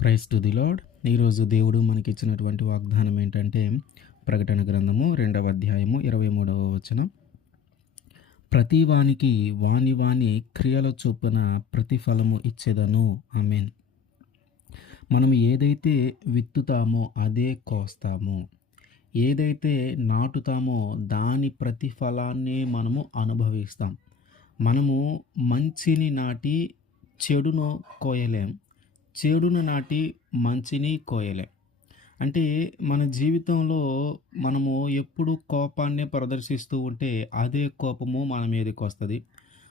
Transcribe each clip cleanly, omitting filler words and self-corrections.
Praise to the lord. ఈరోజు దేవుడు మనకిచ్చినటువంటి వాగ్దానం ఏంటంటే, ప్రకటన గ్రంథము 2వ అధ్యాయము 23వ వచనం. ప్రతి వానికి వాని వాని క్రియల చొప్పున ప్రతిఫలము ఇచ్చేదను. ఆమేన్. మనం ఏదైతే విత్తుతామో అదే కోస్తాము. ఏదైతే నాటుతామో దాని ప్రతిఫలాన్నే మనము అనుభవిస్తాం. మనము మంచిని నాటి చెడును కోయలేం. చెడును నాటి మంచిని కోయలేం. అంటే మన జీవితంలో మనము ఎప్పుడు కోపాన్నే ప్రదర్శిస్తూ ఉంటే అదే కోపము మన మీదకి వస్తుంది.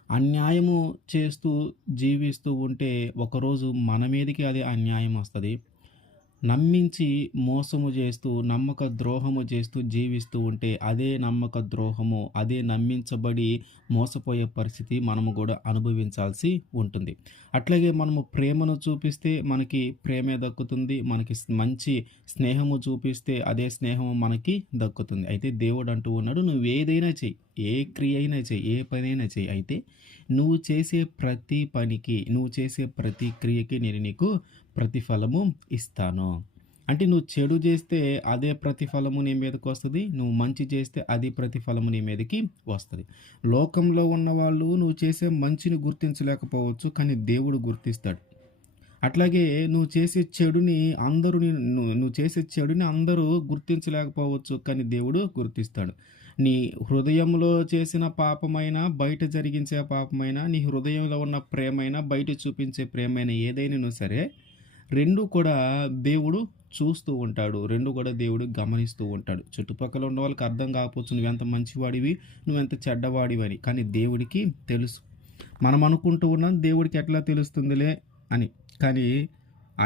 అన్యాయము చేస్తూ జీవిస్తూ ఉంటే ఒకరోజు మన మీదకి అదే అన్యాయం వస్తుంది. నమ్మించి మోసము చేస్తూ నమ్మక ద్రోహము చేస్తూ జీవిస్తూ ఉంటే అదే నమ్మక ద్రోహము, అదే నమ్మించబడి మోసపోయే పరిస్థితి మనము కూడా అనుభవించాల్సి ఉంటుంది. అట్లాగే మనము ప్రేమను చూపిస్తే మనకి ప్రేమే దక్కుతుంది. మనకి మంచి స్నేహము చూపిస్తే అదే స్నేహము మనకి దక్కుతుంది. అయితే దేవుడు అంటూ ఉన్నాడు, నువ్వు ఏదైనా చెయ్యి, ఏ క్రియ అయినా చెయ్యి, ఏ పనైనా చెయ్యి, అయితే నువ్వు చేసే ప్రతి పనికి, నువ్వు చేసే ప్రతి క్రియకి నేను నీకు ప్రతిఫలము ఇస్తాను. అంటే నువ్వు చెడు చేస్తే అదే ప్రతిఫలము నీ మీదకి వస్తుంది. నువ్వు మంచి చేస్తే అది ప్రతిఫలము నీ మీదకి వస్తుంది. లోకంలో ఉన్నవాళ్ళు నువ్వు చేసే మంచిని గుర్తించలేకపోవచ్చు, కానీ దేవుడు గుర్తిస్తాడు. అట్లాగే నువ్వు చేసే చెడుని నువ్వు చేసే చెడుని అందరూ గుర్తించలేకపోవచ్చు, కానీ దేవుడు గుర్తిస్తాడు. నీ హృదయంలో చేసిన పాపమైనా, బయట జరిగించే పాపమైనా, నీ హృదయంలో ఉన్న ప్రేమైనా, బయట చూపించే ప్రేమైనా ఏదైనా సరే, రెండు కూడా దేవుడు చూస్తూ ఉంటాడు. రెండు కూడా దేవుడు గమనిస్తూ ఉంటాడు. చుట్టుపక్కల ఉన్న వాళ్ళకి అర్థం కాకపోవచ్చు నువ్వెంత మంచివాడివి, నువ్వెంత చెడ్డవాడివని, కానీ దేవుడికి తెలుసు. మనం అనుకుంటూ ఉన్నాం దేవుడికి ఎట్లా తెలుస్తుందిలే అని, కానీ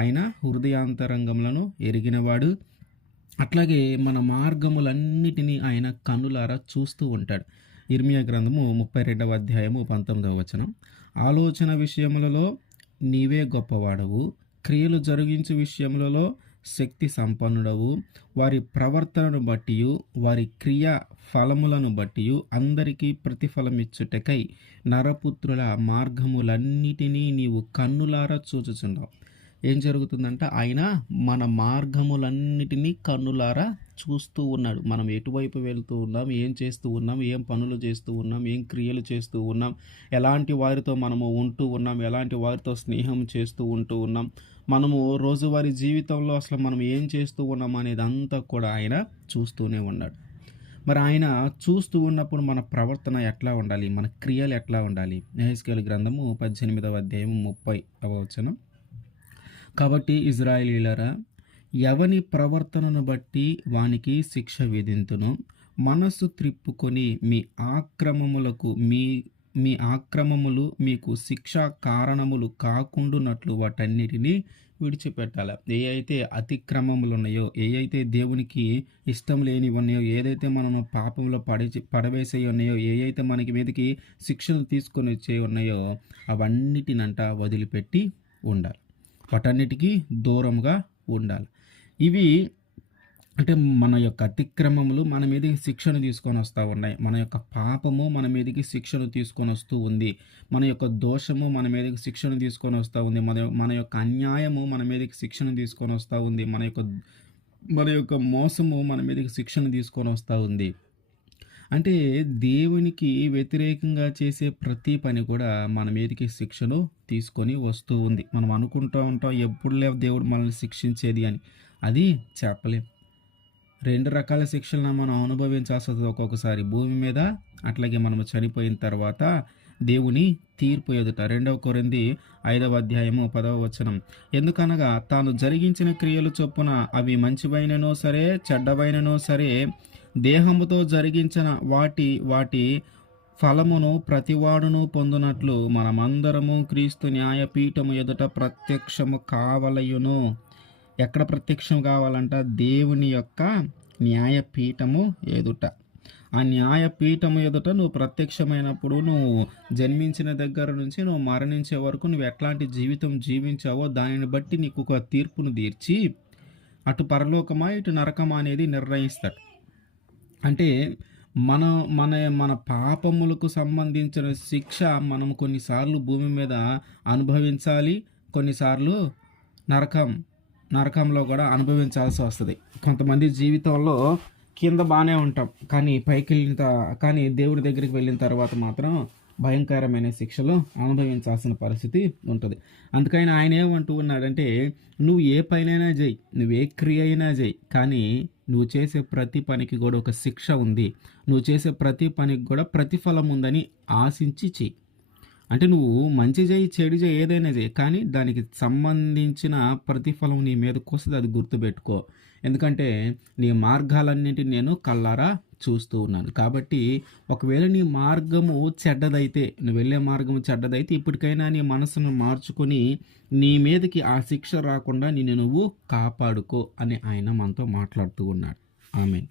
ఆయన హృదయాంతరంగములను ఎరిగినవాడు. అట్లాగే మన మార్గములన్నిటినీ ఆయన కన్నులారా చూస్తూ ఉంటాడు. ఇర్మియా గ్రంథము 32వ అధ్యాయము 19వ వచనం. ఆలోచన విషయములలో నీవే గొప్పవాడవు, క్రియలు జరిగించు విషయములలో శక్తి సంపన్నుడవు. వారి ప్రవర్తనను బట్టి, వారి క్రియా ఫలములను బట్టి అందరికీ ప్రతిఫలమిచ్చుటకై నరపుత్రుల మార్గములన్నిటినీ నీవు కన్నులారా చూచుచున్నావు. ఏం జరుగుతుందంటే ఆయన మన మార్గములన్నిటినీ కన్నులారా చూస్తూ ఉన్నాడు. మనం ఎటువైపు వెళ్తూ ఉన్నాం, ఏం చేస్తూ ఉన్నాం, ఏం పనులు చేస్తూ ఉన్నాం, ఏం క్రియలు చేస్తూ ఉన్నాం, ఎలాంటి వారితో మనము ఉంటూ ఉన్నాం, ఎలాంటి వారితో స్నేహం చేస్తూ ఉన్నాం, మనము రోజువారీ జీవితంలో అసలు మనం ఏం చేస్తూ ఉన్నాం అనేది అంతా కూడా ఆయన చూస్తూనే ఉన్నాడు. మరి ఆయన చూస్తూ ఉన్నప్పుడు మన ప్రవర్తన ఎట్లా ఉండాలి, మన క్రియలు ఎట్లా ఉండాలి? యెహెజ్కేలు గ్రంథము 18వ అధ్యాయము 30వ వచనం. కాబట్టి ఇజ్రాయేలీయులారా, ఎవని ప్రవర్తనను బట్టి వానికి శిక్ష విధింతును, మనస్సు త్రిప్పుకొని మీ ఆక్రమములు మీకు శిక్షా కారణములు కాకుండానట్లు వాటన్నిటినీ విడిచిపెట్టాలి. ఏ అయితే అతిక్రమములు ఉన్నాయో, ఏ అయితే దేవునికి ఇష్టం లేనివి ఉన్నాయో, ఏదైతే మనము పాపంలో పడవేసే ఉన్నాయో, ఏ అయితే మనకి మీదకి శిక్షలు తీసుకొని వచ్చే ఉన్నాయో అవన్నిటినంట వదిలిపెట్టి ఉండాలి. వాటన్నిటికీ దూరంగా ఉండాలి. ఇవి అంటే మన యొక్క అతిక్రమములు మన మీదకి శిక్షను తీసుకొని వస్తూ ఉన్నాయి. మన యొక్క పాపము మన మీదకి శిక్షను తీసుకొని వస్తూ ఉంది. మన యొక్క దోషము మన మీదకి శిక్షను తీసుకొని వస్తూ ఉంది. మన యొక్క అన్యాయము మన మీదకి శిక్షను తీసుకొని వస్తూ ఉంది. మన యొక్క మోసము మన మీదకి శిక్షను తీసుకొని వస్తూ ఉంది. అంటే దేవునికి వ్యతిరేకంగా చేసే ప్రతి పని కూడా మన మీదకి శిక్షను తీసుకొని వస్తూ ఉంది. మనం అనుకుంటూ ఉంటాం ఎప్పుడు లేవు దేవుడు మనల్ని శిక్షించేది అని. అది చెప్పలేం. రెండు రకాల శిక్షలను మనం అనుభవించాల్సి వస్తుంది ఒక్కొక్కసారి భూమి మీద, అట్లాగే మనము చనిపోయిన తర్వాత దేవుని తీర్పు ఎదుట. 2వ కొరింథీ 5వ అధ్యాయము 10వ వచనం. ఎందుకనగా తాను జరిగించిన క్రియలు చొప్పున అవి మంచివైననో సరే, చెడ్డవైననో సరే, దేహముతో జరిగించిన వాటి ఫలమును ప్రతివాడును పొందునట్లు మనమందరము క్రీస్తు న్యాయపీఠము ఎదుట ప్రత్యక్షము కావలయును. ఎక్కడ ప్రత్యక్షం కావాలంట? దేవుని యొక్క న్యాయపీఠము ఎదుట. ఆ న్యాయపీఠము ఎదుట నువ్వు ప్రత్యక్షమైనప్పుడు, నువ్వు జన్మించిన దగ్గర నుంచి నువ్వు మరణించే వరకు నువ్వు ఎట్లాంటి జీవితం జీవించావో దానిని బట్టి నీకు ఒక తీర్పును తీర్చి అటు పరలోకమా ఇటు నరకమా అనేది నిర్ణయిస్తాడు. అంటే మన పాపములకు సంబంధించిన శిక్ష మనం కొన్నిసార్లు భూమి మీద అనుభవించాలి, కొన్నిసార్లు నరకం నరకంలో కూడా అనుభవించాల్సి వస్తుంది. కొంతమంది జీవితంలో కింద బాగానే ఉంటాం, కానీ కానీ దేవుడి దగ్గరికి వెళ్ళిన తర్వాత మాత్రం భయంకరమైన శిక్షలు అనుభవించాల్సిన పరిస్థితి ఉంటుంది. అందుకని ఆయన ఏమంటూ ఉన్నాడంటే, నువ్వు ఏ పనైనా చేయి, నువ్వు ఏ క్రియ అయినా చేయి, కానీ నువ్వు చేసే ప్రతి పనికి కూడా ఒక శిక్ష ఉంది, నువ్వు చేసే ప్రతి పనికి కూడా ప్రతిఫలం ఉందని ఆశించి చెయ్యి. అంటే నువ్వు మంచి చేయి, చెడు చేయి, ఏదైనా చేయి, కానీ దానికి సంబంధించిన ప్రతిఫలం నీ మీదకి వస్తుంది, అది గుర్తుపెట్టుకో. ఎందుకంటే నీ మార్గాలన్నింటినీ నేను కళ్ళారా చూస్తూ ఉన్నాను. కాబట్టి ఒకవేళ నీ మార్గము చెడ్డదైతే, నువ్వు వెళ్ళే మార్గము చెడ్డదైతే, ఇప్పటికైనా నీ మనసును మార్చుకొని నీ మీదకి ఆ శిక్ష రాకుండా నిన్ను నువ్వు కాపాడుకో అని ఆయన మనతో మాట్లాడుతూ ఉన్నాడు. ఆమేన్.